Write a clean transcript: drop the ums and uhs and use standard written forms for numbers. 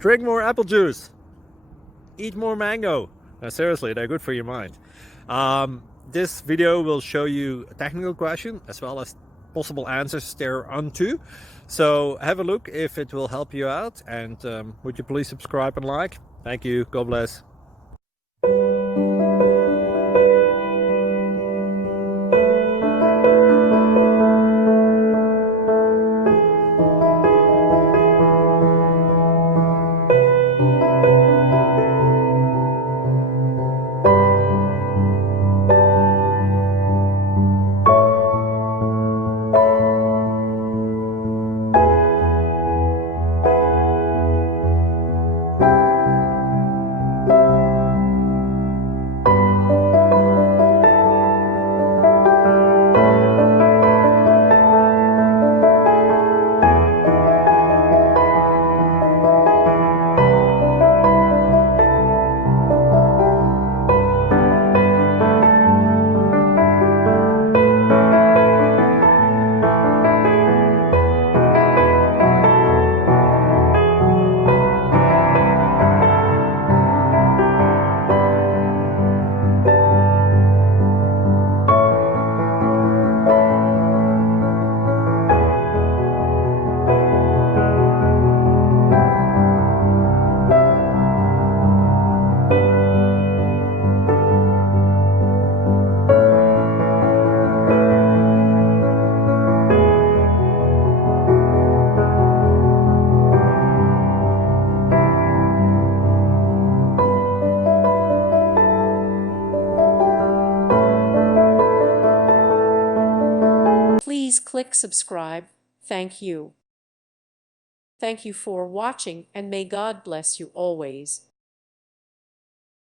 Drink more apple juice. Eat more mango. Seriously, they're good for your mind. This video will show you a technical question as well as possible answers thereunto. So have a look if it will help you out, and would you please subscribe and like? Thank you. God bless. Please click subscribe. Thank you. Thank you for watching, and may God bless you always.